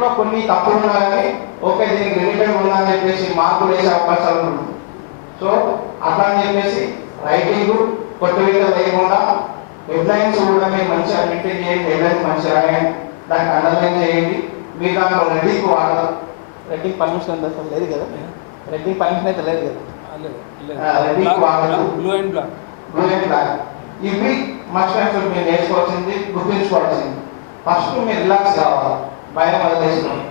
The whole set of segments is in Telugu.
ఎక్కడో కొన్ని తప్పులు ఉన్నా కానీ ఓకే దీనికి రిలేటెడ్ ఉందా అని చెప్పేసి మార్కులు వేసే అవకాశాలు ఉన్నాయి. సో అట్లా అని చెప్పేసి రైటింగ్ కొట్టువీట లేకుండా హెడ్లైన్స్ కూడా మీరు మంచిగా మెయింటైన్ చేయండి. హెడ్లైన్స్ మంచిగా రాయండి, దానికి అండర్లైన్ చేయండి. మీరు దాంట్లో రెడ్డింగ్ వాడదు. రెడ్డింగ్ పర్మిషన్ ఉందా సార్? లేదు కదా. రెడ్డింగ్ పర్మిషన్ అయితే లేదు కదా. రెడ్డింగ్ వాడదు. బ్లూ అండ్ బ్లాక్ ఇవి మస్ట్ మీరు నేర్చుకోవాల్సింది, గుర్తుంచుకోవాల్సింది. ఫస్ట్ మీరు రిలాక్స్ కావాలి, భయం వదిలేసుకోండి.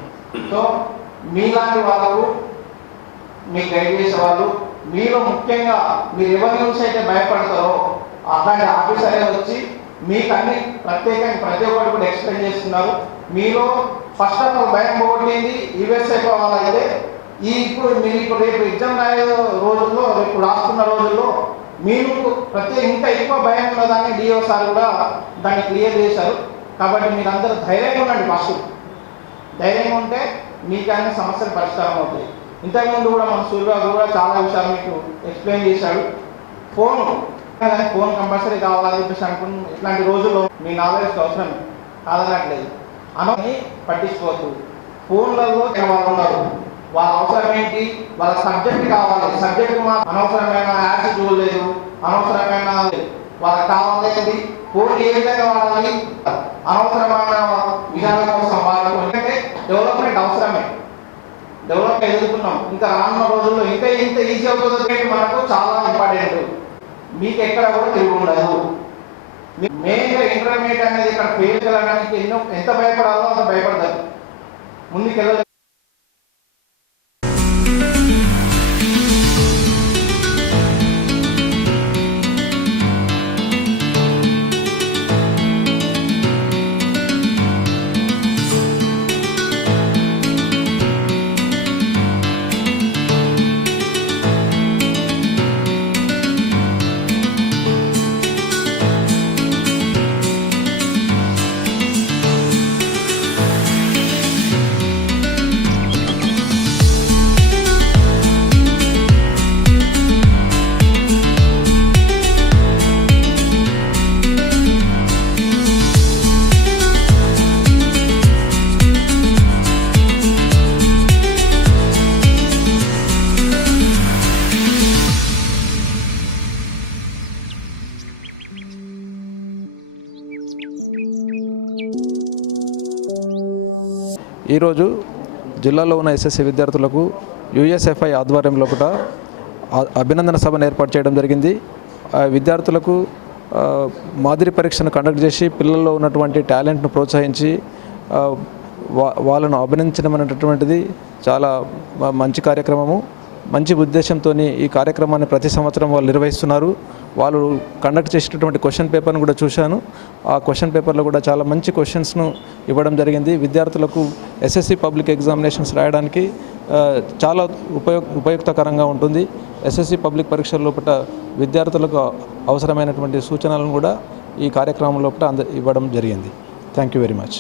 సో మీలాంటి వాళ్ళకు మీకు గైడ్ చేసే వాళ్ళు, మీలో ముఖ్యంగా మీరు ఎవరి నుంచి అయితే భయపడతారో అట్లాంటి ఆఫీసరే వచ్చి మీకు అన్ని ప్రత్యేకంగా ప్రతి ఒక్కటి కూడా ఎక్స్ప్లెయిన్ చేస్తున్నారు. మీలో ఫస్ట్ ఆఫ్ ఆల్ భయం పోగొట్టింది యూఎస్ఐ వాళ్ళైతే ఇప్పుడు మీరు ఇప్పుడు రేపు ఎగ్జామ్ రాయే రోజుల్లో, రేపు రాస్తున్న రోజుల్లో మీరు ఇంకా ఎక్కువ భయం ఉన్నదాన్ని డిఓ సార్ కూడా దాన్ని క్లియర్ చేశారు. కాబట్టి మీరందరూ ధైర్యంగా ఉండండి. ఫస్ట్ ధైర్యంగా ఉంటే మీకు అన్ని సమస్యలు పరిష్కారం అవుతాయి. ఇంతకుముందు కూడా మన సూర్య కూడా చాలా విషయాలు మీకు ఎక్స్ప్లెయిన్ చేశాడు. ఫోన్ కంపల్సరీ కావాలని చెప్పేసి అనుకున్న ఇట్లాంటి రోజుల్లో మీ నాలెడ్జ్కి అవసరం కాదనట్లేదు. అని పట్టించుకోవద్దు. ఫోన్లలో వాళ్ళు ఉన్నారు, వాళ్ళ అవసరం ఏంటి, వాళ్ళ సబ్జెక్ట్ కావాలి. సబ్జెక్ట్ అనవసరమైన యాడ్స్ చూడలేదు, అనవసరమైన వాళ్ళకి కావాలేంటి, ఫోన్ ఏ విధంగా వాడాలి, అనవసరమైన విధానం కోసం వాడాలి. ఎందుకంటే డెవలప్మెంట్ అవసరమే, డెవలప్మెంట్ ఎదుర్కొన్నాం. ఇంకా రానున్న రోజుల్లో ఇంకా ఈజీ అవుతుంది. మనకు చాలా ఇంపార్టెంట్. మీకు ఎక్కడ కూడా తిరిగి ఉండదు. మెయిన్గా ఇంటర్మీడియట్ అనేది ఇక్కడ ఫెయిల్ చేయడానికి ఎంత భయపడాలో అంత భయపడతారు. ముందుకెళ్ళ ఈరోజు జిల్లాలో ఉన్న ఎస్ఎస్సి విద్యార్థులకు యూఎస్ఎఫ్ఐ ఆధ్వర్యంలో కూడా అభినందన సభను ఏర్పాటు చేయడం జరిగింది. విద్యార్థులకు మాదిరి పరీక్షను కండక్ట్ చేసి పిల్లల్లో ఉన్నటువంటి టాలెంట్ను ప్రోత్సహించి వాళ్ళను అభినందించడం అనేటటువంటిది చాలా మంచి కార్యక్రమము. మంచి ఉద్దేశంతో ఈ కార్యక్రమాన్ని ప్రతి సంవత్సరం వాళ్ళు నిర్వహిస్తున్నారు. వాళ్ళు కండక్ట్ చేసేటటువంటి క్వశ్చన్ పేపర్ను కూడా చూశాను. ఆ క్వశ్చన్ పేపర్లో కూడా చాలా మంచి క్వశ్చన్స్ను ఇవ్వడం జరిగింది. విద్యార్థులకు ఎస్ఎస్సి పబ్లిక్ ఎగ్జామినేషన్స్ రాయడానికి చాలా ఉపయుక్తకరంగా ఉంటుంది. ఎస్ఎస్సి పబ్లిక్ పరీక్షల లోపల విద్యార్థులకు అవసరమైనటువంటి సూచనలను కూడా ఈ కార్యక్రమం లోపల ఇవ్వడం జరిగింది. Thank you very much.